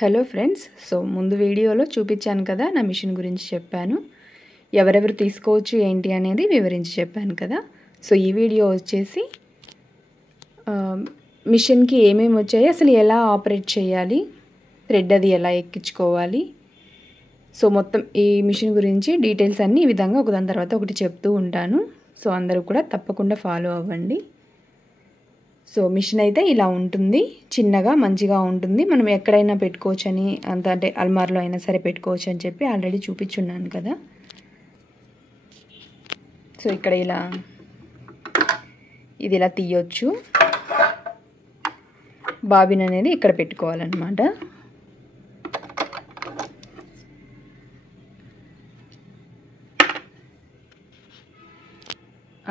Hello friends, so ముందు వీడియోలో చూపించాను కదా, నా మిషన్ గురించి చెప్పాను. ఎవరెవరు తీసుకోవచ్చు ఏంటి అనేది వివరించి చెప్పాను కదా. సో ఈ వీడియో వచ్చేసి మిషన్కి ఏమేమి వచ్చాయి, అసలు ఎలా ఆపరేట్ చేయాలి, థ్రెడ్ అది ఎలా ఎక్కించుకోవాలి, సో మొత్తం ఈ మిషన్ గురించి డీటెయిల్స్ అన్నీ ఈ విధంగా ఒకదాని తర్వాత ఒకటి చెప్తూ ఉంటాను. సో అందరూ కూడా తప్పకుండా ఫాలో అవ్వండి. సో మిషన్ అయితే ఇలా ఉంటుంది, చిన్నగా మంచిగా ఉంటుంది. మనం ఎక్కడైనా పెట్టుకోవచ్చు అని, అంటే అల్మార్లో అయినా సరే పెట్టుకోవచ్చు అని చెప్పి ఆల్రెడీ చూపించున్నాను కదా. సో ఇక్కడ ఇది ఇలా తీయొచ్చు. బాబిన్ అనేది ఇక్కడ పెట్టుకోవాలన్నమాట.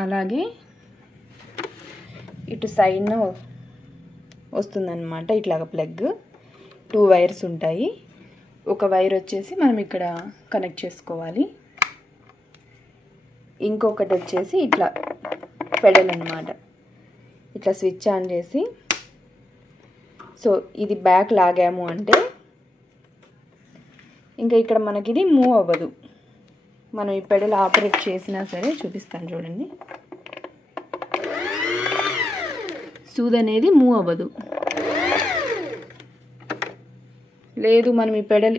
అలాగే ఇటు సైడ్ వస్తుందన్నమాట, ఇట్లాగా ప్లగ్ 2 వైర్స్ ఉంటాయి. ఒక వైర్ వచ్చేసి మనం ఇక్కడ కనెక్ట్ చేసుకోవాలి, ఇంకొకటి వచ్చేసి ఇట్లా పెడల్ అన్నమాట. ఇట్లా స్విచ్ ఆన్ చేసి, సో ఇది బ్యాక్ లాగాము అంటే ఇంకా ఇక్కడ మనకి ఇది మూవ్ అవ్వదు. మనం ఈ పెడల్ ఆపరేట్ చేసినా సరే చూపిస్తాను చూడండి, సూది అనేది మూవ్ అవ్వదు. లేదు మనం ఈ పెడల్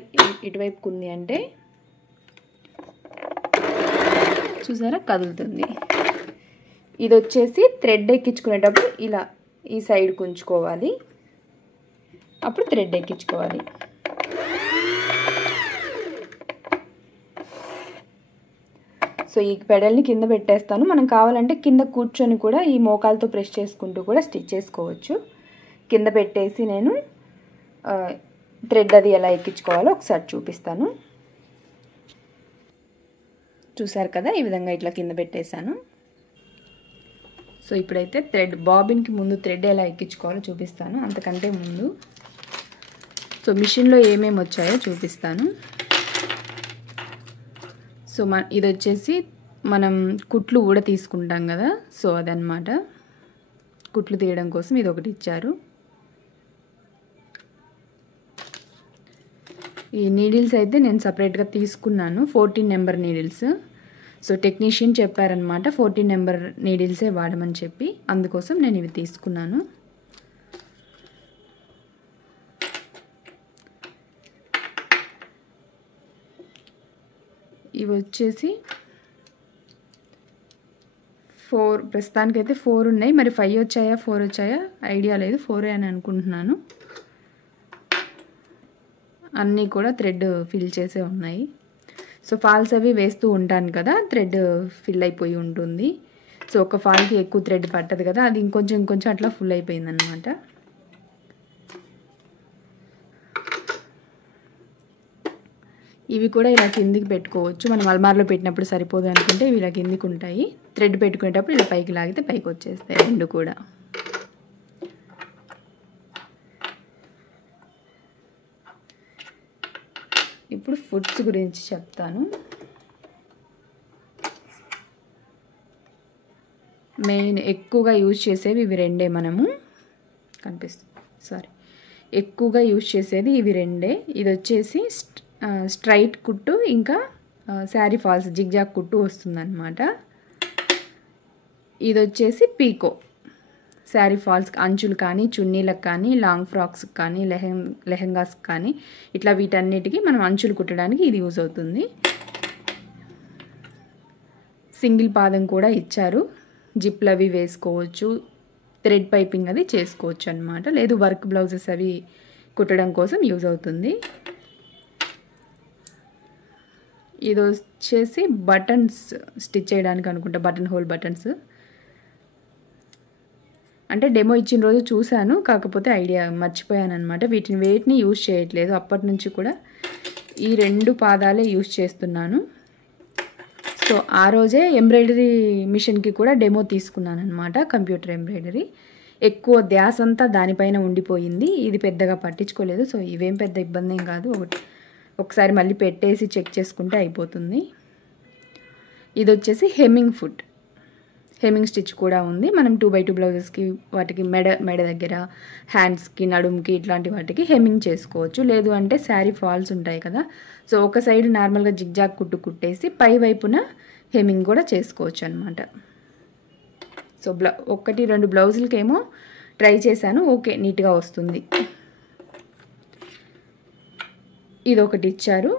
ఇటువైపుకు ఉంది అంటే చూసారా కదులుతుంది. ఇది వచ్చేసి థ్రెడ్ ఎక్కించుకునేటప్పుడు ఇలా ఈ సైడ్కి ఉంచుకోవాలి, అప్పుడు థ్రెడ్ ఎక్కించుకోవాలి. సో ఈ పెడల్ని కింద పెట్టేస్తాను. మనం కావాలంటే కింద కూర్చొని కూడా ఈ మోకాలతో ప్రెస్ చేసుకుంటూ కూడా స్టిచ్ చేసుకోవచ్చు. కింద పెట్టేసి నేను థ్రెడ్ అది ఎలా ఎక్కించుకోవాలో ఒకసారి చూపిస్తాను. చూసారు కదా, ఈ విధంగా ఇట్లా కింద పెట్టేశాను. సో ఇప్పుడైతే థ్రెడ్ బాబిన్కి ముందు థ్రెడ్ ఎలా ఎక్కించుకోవాలో చూపిస్తాను. అంతకంటే ముందు సో మిషన్లో ఏమేమి వచ్చాయో చూపిస్తాను. సో ఇది వచ్చేసి మనం కుట్లు కూడా తీసుకుంటాం కదా, సో అదనమాట. కుట్లు తీయడం కోసం ఇది ఒకటి ఇచ్చారు. ఈ నీడిల్స్ అయితే నేను సపరేట్గా తీసుకున్నాను, 14 నెంబర్ నీడిల్స్. సో టెక్నీషియన్ చెప్పారనమాట 14 నెంబర్ నీడిల్సే వాడమని చెప్పి, అందుకోసం నేను ఇవి తీసుకున్నాను. ఇవి వచ్చేసి 4, ప్రస్తుతానికైతే 4 ఉన్నాయి. మరి 5 వచ్చాయా 4 వచ్చాయా ఐడియా లేదు, 4 అని అనుకుంటున్నాను. అన్నీ కూడా థ్రెడ్ ఫిల్ చేసే ఉన్నాయి. సో ఫాల్స్ అవి వేస్తూ ఉంటాను కదా, థ్రెడ్ ఫిల్ అయిపోయి ఉంటుంది. సో ఒక ఫాల్కి ఎక్కువ థ్రెడ్ పట్టదు కదా, అది ఇంకొంచెం అట్లా ఫుల్ అయిపోయిందనమాట. ఇవి కూడా ఇలా కిందికి పెట్టుకోవచ్చు. మనం అల్మార్లో పెట్టినప్పుడు సరిపోదు అనుకుంటే ఇవి ఇలా కిందికి ఉంటాయి. థ్రెడ్ పెట్టుకునేటప్పుడు ఇలా పైకి లాగితే పైకి వచ్చేస్తాయి రెండు కూడా. ఇప్పుడు ఫుడ్స్ గురించి చెప్తాను. మెయిన్ ఎక్కువగా యూజ్ చేసేవి ఇవి రెండే. మనము ఎక్కువగా యూజ్ చేసేది ఇవి రెండే. ఇది వచ్చేసి స్ట్రైట్ కుట్టు, ఇంకా శారీ ఫాల్స్ జిగ్జాగ్ కుట్టు వస్తుందన్నమాట. ఇది వచ్చేసి పీకో, శారీ ఫాల్స్ అంచులు కానీ, చున్నీలకు కానీ, లాంగ్ ఫ్రాక్స్కి కానీ, లెహెంగాస్కి కానీ, ఇట్లా వీటన్నిటికీ మనం అంచులు కుట్టడానికి ఇది యూజ్ అవుతుంది. సింగిల్ పాదం కూడా ఇచ్చారు, జిప్లు అవి వేసుకోవచ్చు, థ్రెడ్ పైపింగ్ అది చేసుకోవచ్చు అన్నమాట. లేదు వర్క్ బ్లౌజెస్ అవి కుట్టడం కోసం యూజ్ అవుతుంది. ఇది వచ్చేసి బటన్స్ స్టిచ్ చేయడానికి అనుకుంటా, బటన్ హోల్ బటన్స్. అంటే డెమో ఇచ్చిన రోజు చూశాను, కాకపోతే ఐడియా మర్చిపోయాను అనమాట. వేటిని యూజ్ చేయట్లేదు, అప్పటి నుంచి కూడా ఈ 2 పాదాలే యూజ్ చేస్తున్నాను. సో ఆ రోజే ఎంబ్రాయిడరీ మిషన్కి కూడా డెమో తీసుకున్నాను అనమాట, కంప్యూటర్ ఎంబ్రాయిడరీ. ఎక్కువ ధ్యాస అంతా దానిపైన ఉండిపోయింది, ఇది పెద్దగా పట్టించుకోలేదు. సో ఇవేం పెద్ద ఇబ్బంది ఏం కాదు, ఒకసారి మళ్ళీ పెట్టేసి చెక్ చేసుకుంటే అయిపోతుంది. ఇది వచ్చేసి హెమ్మింగ్ స్టిచ్ కూడా ఉంది. మనం 2x2 బ్లౌజెస్కి వాటికి మెడ దగ్గర, హ్యాండ్స్కి, నడుముకి ఇట్లాంటి వాటికి హెమ్మింగ్ చేసుకోవచ్చు. లేదు అంటే శారీ ఫాల్స్ ఉంటాయి కదా, సో ఒక సైడ్ నార్మల్గా జిగ్జాగ్ కుట్టేసి పై వైపున హెమ్మింగ్ కూడా చేసుకోవచ్చు అనమాట. సో 1-2 బ్లౌజులకేమో ట్రై చేశాను, ఓకే నీట్గా వస్తుంది. ఇది ఒకటి ఇచ్చారు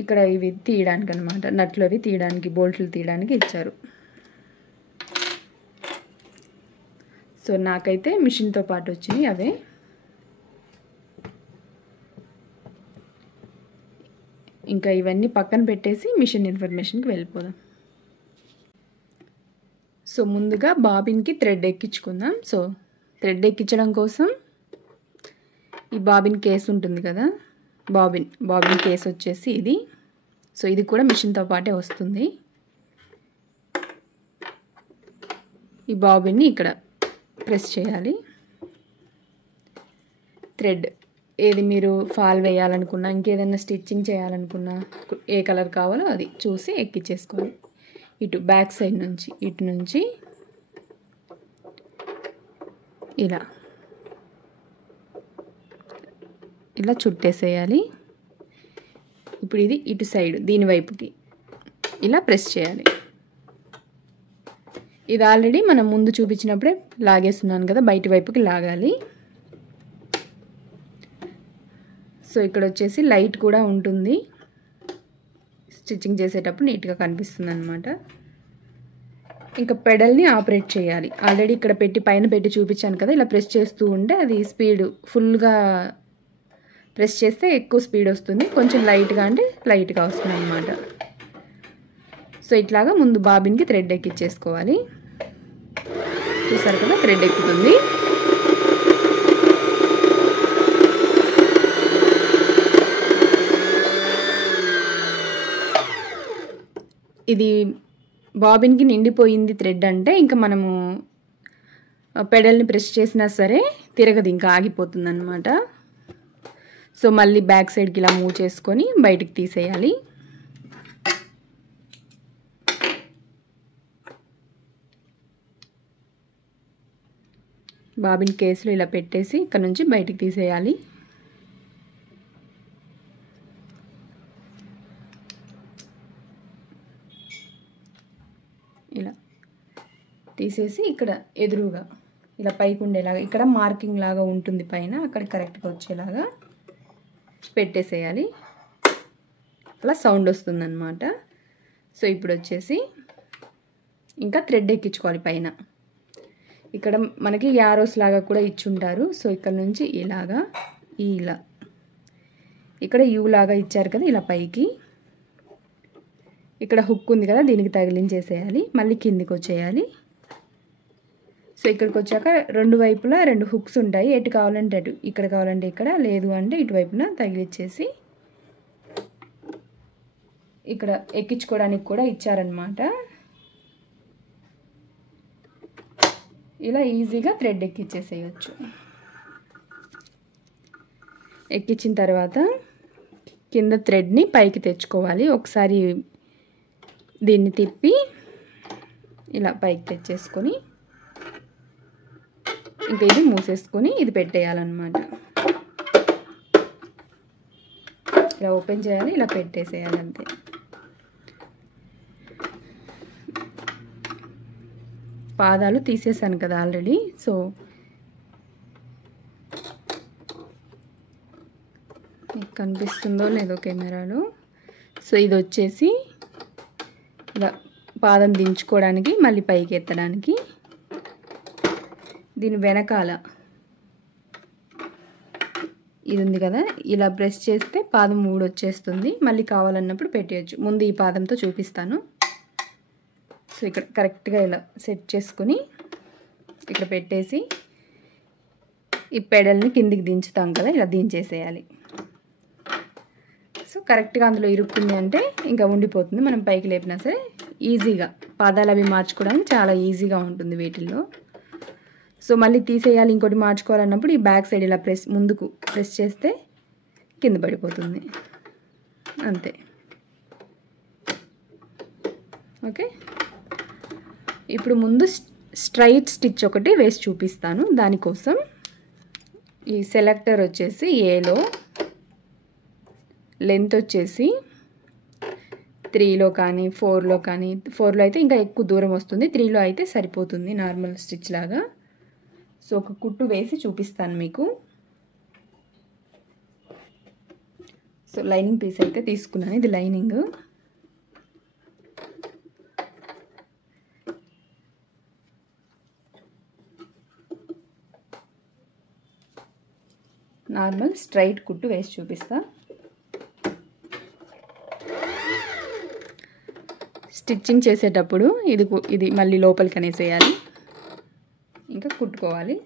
ఇక్కడ, ఇవి తీయడానికి అనమాట, నట్లు అవి తీయడానికి, బోల్ట్లు తీయడానికి ఇచ్చారు. సో నాకైతే మిషన్తో పాటు వచ్చినాయి అవే. ఇంకా ఇవన్నీ పక్కన పెట్టేసి మిషన్ ఇన్ఫర్మేషన్కి వెళ్ళిపోదాం. సో ముందుగా బాబిన్కి థ్రెడ్ ఎక్కించుకుందాం. సో థ్రెడ్ ఎక్కించడం కోసం ఈ బాబిన్ కేస్ ఉంటుంది కదా, బాబిన్ కేస్ వచ్చేసి ఇది. సో ఇది కూడా మిషన్తో పాటే వస్తుంది. ఈ బాబిన్ని ఇక్కడ ప్రెస్ చేయాలి. థ్రెడ్ ఏది మీరు ఫాల్ వేయాలనుకున్నా, ఇంకేదైనా స్టిచ్చింగ్ చేయాలనుకున్నా, ఏ కలర్ కావాలో అది చూసి ఎక్కించేసుకోవాలి. ఇటు బ్యాక్ సైడ్ నుంచి ఇటు నుంచి ఇలా చుట్టేసేయాలి. ఇప్పుడు ఇది ఇటు సైడ్ దీని వైపుకి ఇలా ప్రెస్ చేయాలి. ఇది ఆల్రెడీ మనం ముందు చూపించినప్పుడే లాగేస్తున్నాను కదా, బయటి వైపుకి లాగాలి. సో ఇక్కడ వచ్చేసి లైట్ కూడా ఉంటుంది, స్టిచ్చింగ్ చేసేటప్పుడు నీట్గా కనిపిస్తుంది అనమాట. ఇంకా పెడల్ని ఆపరేట్ చేయాలి. ఆల్రెడీ ఇక్కడ పైన పెట్టి చూపించాను కదా, ఇలా ప్రెస్ చేస్తూ ఉంటే అది స్పీడ్ ఫుల్గా ప్రెస్ చేస్తే ఎక్కువ స్పీడ్ వస్తుంది, కొంచెం లైట్గా అంటే లైట్గా వస్తుంది అన్నమాట. సో ఇట్లాగా ముందు బాబిన్కి థ్రెడ్ ఎక్కించేసుకోవాలి. చూసారు కదా, థ్రెడ్ ఎక్కుతుంది. ఇది బాబిన్కి నిండిపోయింది థ్రెడ్ అంటే ఇంకా మనము పెడల్ని ప్రెస్ చేసినా సరే తిరగదు, ఇంకా ఆగిపోతుంది అన్నమాట. సో మళ్ళీ బ్యాక్ సైడ్కి ఇలా మూవ్ చేసుకొని బయటికి తీసేయాలి. బాబిన్ కేసులో ఇలా పెట్టేసి ఇక్కడ నుంచి బయటికి తీసేయాలి. ఇలా తీసేసి ఇక్కడ ఎదురుగా ఇలా పైకి ఉండేలాగా, ఇక్కడ మార్కింగ్ లాగా ఉంటుంది పైన, అక్కడ కరెక్ట్గా వచ్చేలాగా పెట్టేసేయాలి. అలా సౌండ్ వస్తుందన్నమాట. సో ఇప్పుడు వచ్చేసి ఇంకా థ్రెడ్ ఎక్కించుకోవాలి పైన. ఇక్కడ మనకి యారోస్ లాగా కూడా ఇచ్చుంటారు. సో ఇక్కడ నుంచి ఇలాగా ఇలా ఇక్కడ యూ లాగా ఇచ్చారు కదా, ఇలా పైకి ఇక్కడ హుక్ ఉంది కదా, దీనికి తగిలించేసేయాలి. మళ్ళీ కిందికి వచ్చేయాలి. సో ఇక్కడికి వచ్చాక రెండు వైపులా 2 హుక్స్ ఉంటాయి, ఎటు కావాలంటే అటు, ఇక్కడ కావాలంటే ఇక్కడ, లేదు అంటే ఇటువైపున తగిలిచ్చేసి ఇక్కడ ఎక్కించుకోవడానికి కూడా ఇచ్చారనమాట. ఇలా ఈజీగా థ్రెడ్ ఎక్కించేసేయచ్చు. ఎక్కించిన తర్వాత కింద థ్రెడ్ని పైకి తెచ్చుకోవాలి. ఒకసారి దీన్ని తిప్పి ఇలా పైకి తెచ్చేసుకొని ఇంకా ఇది మూసేసుకొని ఇది పెట్టేయాలన్నమాట. ఇలా ఓపెన్ చేయాలి, ఇలా పెట్టేసేయాలి అంతే. పాదాలు తీసేసాను కదా ఆల్రెడీ. సో మీకు కనిపిస్తుందో లేదో కెమెరాలో. సో ఇది వచ్చేసి ఇలా పాదం దించుకోవడానికి, మళ్ళీ పైకి ఎత్తడానికి. దీని వెనకాల ఇది ఉంది కదా, ఇలా ప్రెస్ చేస్తే పాదం ఊడొచ్చేస్తుంది. మళ్ళీ కావాలన్నప్పుడు పెట్టేయచ్చు. ముందు ఈ పాదంతో చూపిస్తాను. సో ఇక్కడ కరెక్ట్గా ఇలా సెట్ చేసుకుని ఇక్కడ పెట్టేసి ఈ పెడల్ని కిందికి దించుతాం కదా, ఇలా దించేసేయాలి. సో కరెక్ట్గా అందులో ఇరుక్కుంది అంటే ఇంకా ఉండిపోతుంది. మనం పైకి లేపినా సరే ఈజీగా పాదాలు అవి మార్చుకోవడానికి చాలా ఈజీగా ఉంటుంది వీటిల్లో. సో మళ్ళీ తీసేయాలి, ఇంకోటి మార్చుకోవాలన్నప్పుడు ఈ బ్యాక్ సైడ్ ఇలా ముందుకు ప్రెస్ చేస్తే కింద పడిపోతుంది అంతే. ఓకే, ఇప్పుడు ముందు స్ట్రైట్ స్టిచ్ ఒకటి వేసి చూపిస్తాను. దానికోసం ఈ సెలెక్టర్ వచ్చేసి ఏలో, లెంత్ వచ్చేసి 3లో కానీ 4లో కానీ, 4లో అయితే ఇంకా ఎక్కువ దూరం వస్తుంది, 3లో అయితే సరిపోతుంది నార్మల్ స్టిచ్ లాగా. సో ఒక కుట్టు వేసి చూపిస్తాను మీకు. సో లైనింగ్ పీస్ అయితే తీసుకున్నాను, ఇది లైనింగ్. నార్మల్ స్ట్రైట్ కుట్టు వేసి చూపిస్తా. స్టిచ్చింగ్ చేసేటప్పుడు ఇది మళ్ళీ లోపలికి అనేసేయాలి, ఇంకా కుట్టుకోవాలి.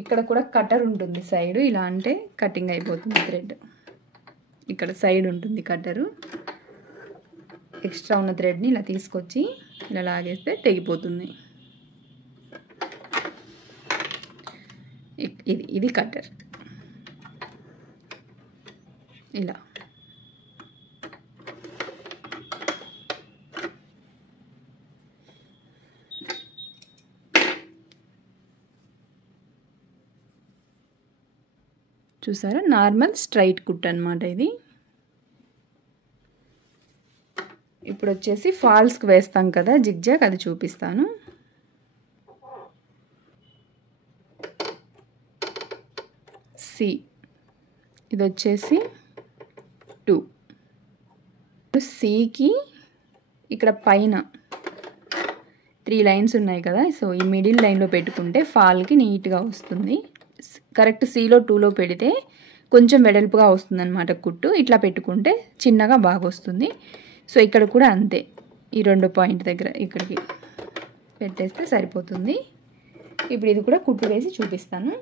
ఇక్కడ కూడా కటర్ ఉంటుంది సైడ్, ఇలా అంటే కటింగ్ అయిపోతుంది థ్రెడ్. ఇక్కడ సైడ్ ఉంటుంది కటరు, ఎక్స్ట్రా ఉన్న థ్రెడ్ని ఇలా తీసుకొచ్చి ఇలా లాగేస్తే తెగిపోతుంది. ఇది కటర్ ఇలా. చూసారా, నార్మల్ స్ట్రైట్ కుట్ అన్నమాట ఇది. ఇప్పుడు వచ్చేసి ఫాల్స్కి వేస్తాం కదా జిగ్జాగ్, అది చూపిస్తాను. సి, ఇది వచ్చేసి 2. సికి ఇక్కడ పైన 3 లైన్స్ ఉన్నాయి కదా, సో ఈ మిడిల్ లైన్లో పెట్టుకుంటే ఫాల్కి నీట్గా వస్తుంది. కరెక్ట్ సిలో 2లో పెడితే కొంచెం వెడల్పుగా వస్తుంది అన్నమాట కుట్టు. ఇట్లా పెట్టుకుంటే చిన్నగా బాగా వస్తుంది. సో ఇక్కడ కూడా అంతే, ఈ 2 పాయింట్ దగ్గర ఇక్కడికి పెట్టేస్తే సరిపోతుంది. ఇప్పుడు ఇది కూడా కుట్టు వేసి చూపిస్తాను.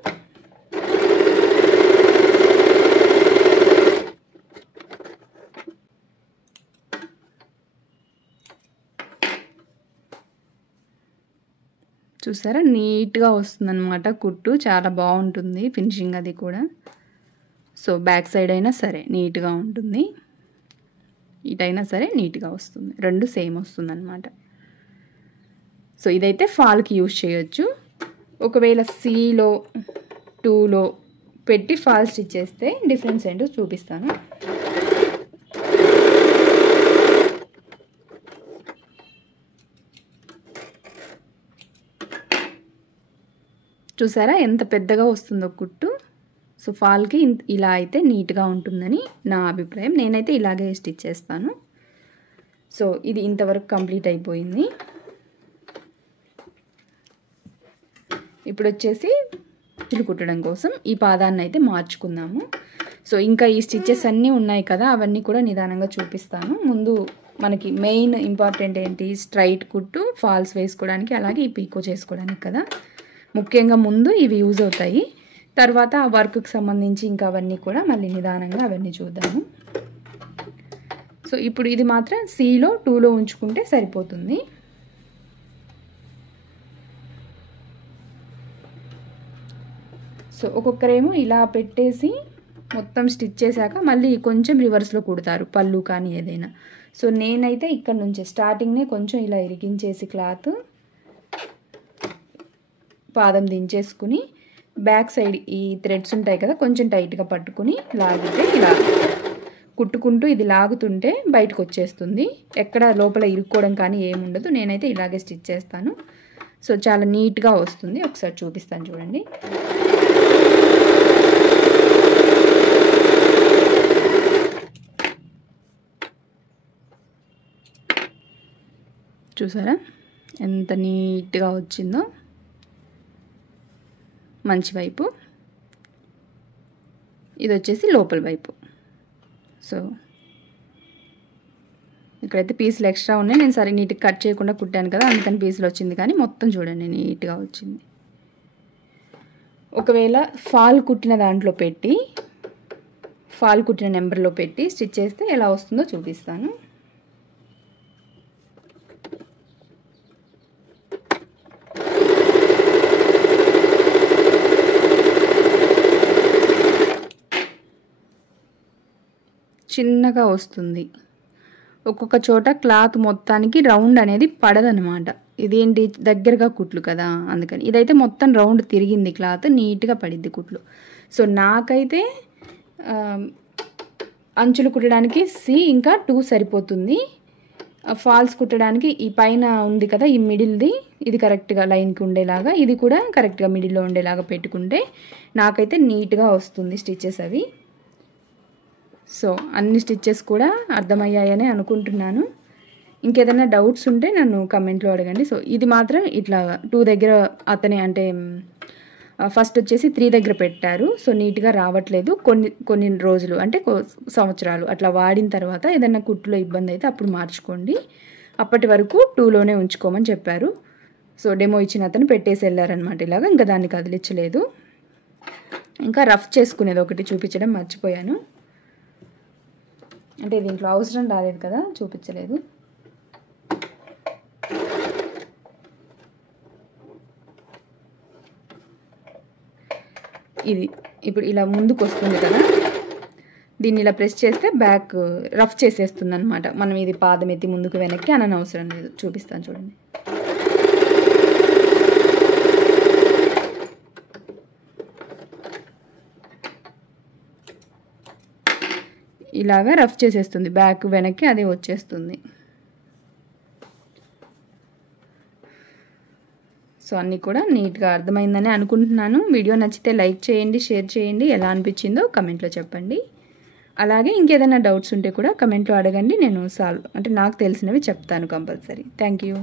చూసారా, నీట్గా వస్తుందన్నమాట కుట్టు, చాలా బాగుంటుంది ఫినిషింగ్ అది కూడా. సో బ్యాక్ సైడ్ అయినా సరే నీట్గా ఉంటుంది, ఇటైనా సరే నీట్గా వస్తుంది, 2 సేమ్ వస్తుంది అన్నమాట. సో ఇదైతే ఫాల్కి యూజ్ చేయొచ్చు. ఒకవేళ సిలో 2లో పెట్టి ఫాల్ స్టిచ్ చేస్తే డిఫరెన్స్ ఏంటో చూపిస్తాను. చూసారా ఎంత పెద్దగా వస్తుందో కుట్టు. సో ఫాల్కి ఇలా అయితే నీట్గా ఉంటుందని నా అభిప్రాయం. నేనైతే ఇలాగే స్టిచ్ చేస్తాను. సో ఇది ఇంతవరకు కంప్లీట్ అయిపోయింది. ఇప్పుడు వచ్చేసి కుట్టడం కోసం ఈ పాదాన్ని అయితే మార్చుకుందాము. సో ఇంకా ఈ స్టిచ్చెస్ అన్నీ ఉన్నాయి కదా, అవన్నీ కూడా నిదానంగా చూపిస్తాను. ముందు మనకి మెయిన్ ఇంపార్టెంట్ ఏంటి, స్ట్రైట్ కుట్టు, ఫాల్స్ వేసుకోవడానికి, అలాగే ఈ పీకో చేసుకోవడానికి కదా. ముఖ్యంగా ముందు ఇవి యూజ్ అవుతాయి, తర్వాత ఆ వర్క్కి సంబంధించి ఇంకా అవన్నీ కూడా మళ్ళీ నిదానంగా అవన్నీ చూద్దాము. సో ఇప్పుడు ఇది మాత్రం సిలో 2లో ఉంచుకుంటే సరిపోతుంది. సో ఒక్కొక్కరేమో ఇలా పెట్టేసి మొత్తం స్టిచ్ చేశాక మళ్ళీ కొంచెం రివర్స్లో కుడతారు, పళ్ళు కానీ ఏదైనా. సో నేనైతే ఇక్కడ నుంచి స్టార్టింగ్నే కొంచెం ఇలా ఇరిగించేసి క్లాత్ పాదం దించేసుకుని బ్యాక్ సైడ్ ఈ థ్రెడ్స్ ఉంటాయి కదా, కొంచెం టైట్గా పట్టుకుని లాగితే ఇలా కుట్టుకుంటూ ఇది లాగుతుంటే బయటకు వచ్చేస్తుంది, ఎక్కడ లోపల ఇరుక్కోవడం కానీ ఏముండదు. నేనైతే ఇలాగే స్టిచ్ చేస్తాను. సో చాలా నీట్గా వస్తుంది. ఒకసారి చూపిస్తాను చూడండి. చూసారా ఎంత నీట్గా వచ్చిందో, మంచి వైపు, ఇది వచ్చేసి లోపల వైపు. సో ఇక్కడైతే పీసులు ఎక్స్ట్రా ఉన్నాయి, నేను సరే నీట్గా కట్ చేయకుండా కుట్టాను కదా, అందుకని పీసులు వచ్చింది, కానీ మొత్తం చూడండి నీట్గా వచ్చింది. ఒకవేళ ఫాల్ కుట్టిన దాంట్లో పెట్టి, ఫాల్ కుట్టిన నెంబర్లో పెట్టి స్టిచ్ చేస్తే ఎలా వస్తుందో చూపిస్తాను. చిన్నగా వస్తుంది. ఒక్కొక్క చోట క్లాత్ మొత్తానికి రౌండ్ అనేది పడదనమాట. ఇదేంటి దగ్గరగా కుట్లు కదా అందుకని. ఇదైతే మొత్తం రౌండ్ తిరిగింది క్లాత్, నీట్గా పడిద్ది కుట్లు. సో నాకైతే అంచులు కుట్టడానికి ఇంకా 2 సరిపోతుంది. ఫాల్స్ కుట్టడానికి ఈ పైన ఉంది కదా ఈ మిడిల్ది, ఇది కరెక్ట్గా లైన్కి ఉండేలాగా, ఇది కూడా కరెక్ట్గా మిడిల్లో ఉండేలాగా పెట్టుకుంటే నాకైతే నీట్గా వస్తుంది స్టిచెస్ అవి. సో అన్ని స్టిచెస్ కూడా అర్థమయ్యాయని అనుకుంటున్నాను. ఇంకేదైనా డౌట్స్ ఉంటే నన్ను కమెంట్లో అడగండి. సో ఇది మాత్రం ఇట్లా 2 దగ్గర అతనే అంటే ఫస్ట్ వచ్చేసి 3 దగ్గర పెట్టారు. సో నీట్గా రావట్లేదు. కొన్ని రోజులు అంటే సంవత్సరాలు అట్లా వాడిన తర్వాత ఏదైనా కుట్టులో ఇబ్బంది అయితే అప్పుడు మార్చుకోండి. అప్పటి వరకు 2లోనే ఉంచుకోమని చెప్పారు. సో డెమో ఇచ్చిన అతను పెట్టేసి వెళ్ళారనమాట ఇలాగా. ఇంకా దాన్ని కదిలించలేదు. ఇంకా రఫ్ చేసుకునేది ఒకటి చూపించడం మర్చిపోయాను. అంటే దీంట్లో అవసరం రాలేదు కదా, చూపించలేదు. ఇది ఇప్పుడు ఇలా ముందుకు వస్తుంది కదా, దీన్ని ఇలా ప్రెస్ చేస్తే బ్యాక్ రఫ్ చేసేస్తుంది అనమాట. మనం ఇది పాదం ఎత్తి ముందుకు వెనక్కి అనని అవసరం లేదు. చూపిస్తాను చూడండి. ఇలాగా రఫ్ చేసేస్తుంది, బ్యాక్ వెనక్కి అదే వచ్చేస్తుంది. సో అన్నీ కూడా నీట్గా అర్థమైందని అనుకుంటున్నాను. వీడియో నచ్చితే లైక్ చేయండి, షేర్ చేయండి. ఎలా అనిపించిందో కమెంట్లో చెప్పండి. అలాగే ఇంకేదైనా డౌట్స్ ఉంటే కూడా కమెంట్లో అడగండి. నేను నాకు తెలిసినవి చెప్తాను కంపల్సరీ. Thank you.